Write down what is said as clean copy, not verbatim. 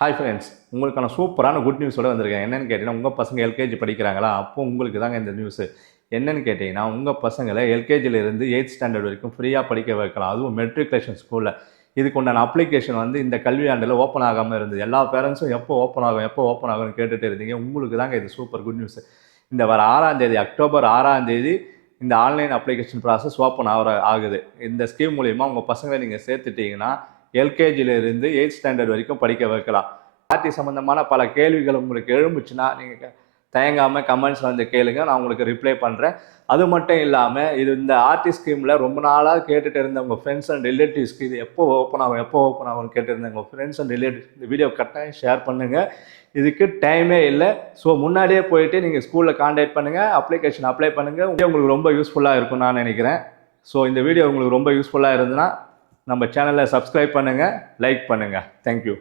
Hi friends, உங்களுக்கான சூப்பரான good நியூஸோட வந்திருக்கேன். என்னன்னு கேட்டீங்கன்னா, உங்க பசங்க எல்கேஜி படிக்கிறாங்களா? அப்போ உங்களுக்கு தாங்க இந்த நியூஸு. என்னன்னு கேட்டீங்கன்னா, உங்க பசங்கள எல்கேஜிலேருந்து 8த் ஸ்டாண்டர்ட் வரைக்கும் ஃப்ரீயா படிக்க வைக்கலாம். அதுவும் மெட்ரிகுலேஷன் ஸ்கூல்ல. இதுக்கு உண்டான அப்ளிகேஷன் வந்து இந்த கல்வியாண்டுல ஓப்பன் ஆகாம இருந்தது. எல்லா பேரண்ட்ஸும் எப்போ ஓப்பன் ஆகும், எப்போ ஓப்பன் ஆகும்னு கேட்டுட்டு இருந்தீங்க. உங்களுக்கு தாங்க இது சூப்பர் குட் நியூஸ். இந்த வர 6ஆம் தேதி அக்டோபர் 6ஆம் தேதி இந்த ஆன்லைன் அப்ளிகேஷன் ப்ராசஸ் ஓப்பன் ஆகுது. இந்த ஸ்கீம் மூலியமா உங்க பசங்கள நீங்க சேர்த்துட்டீங்கன்னா, எல்கேஜிலேருந்து 8த் ஸ்டாண்டர்ட் வரைக்கும் படிக்க வைக்கலாம். ஆர்டி சம்மந்தமான பல கேள்விகள் உங்களுக்கு எழும்புச்சுன்னா, நீங்க தயங்காம கமெண்ட்ஸ்ல வந்து கேளுங்க. நான் உங்களுக்கு ரிப்ளை பண்றேன். அது மட்டும் இல்லாம, இந்த ஆர்டி ஸ்கீம்ல ரொம்ப நாளா கேட்டுட்டு இருந்த உங்க ஃப்ரெண்ட்ஸ் அண்ட் ரிலேட்டிவ்ஸ்க்கு இது எப்போ ஓப்பன் ஆகும், எப்போ ஓப்பன் ஆகும்னு கேட்டிருந்த உங்க ஃப்ரெண்ட்ஸ் அண்ட் ரிலேட்டிவ்ஸ் இந்த வீடியோ கட்டாயம் ஷேர் பண்ணுங்க. இதுக்கு டைமே இல்ல. ஸோ முன்னாடியே போயிட்டு நீங்க ஸ்கூல்ல கான்டாக்ட் பண்ணுங்க. அப்ளிகேஷன் அப்ளை பண்ணுங்க. உங்களுக்கு ரொம்ப யூஸ்ஃபுல்லா இருக்கும்னு நான் நினைக்கிறேன். ஸோ இந்த வீடியோ உங்களுக்கு ரொம்ப யூஸ்ஃபுல்லா இருந்ததுன்னா, நம்ம சேனலை சப்ஸ்கிரைப் பண்ணுங்க, லைக் பண்ணுங்க. Thank you.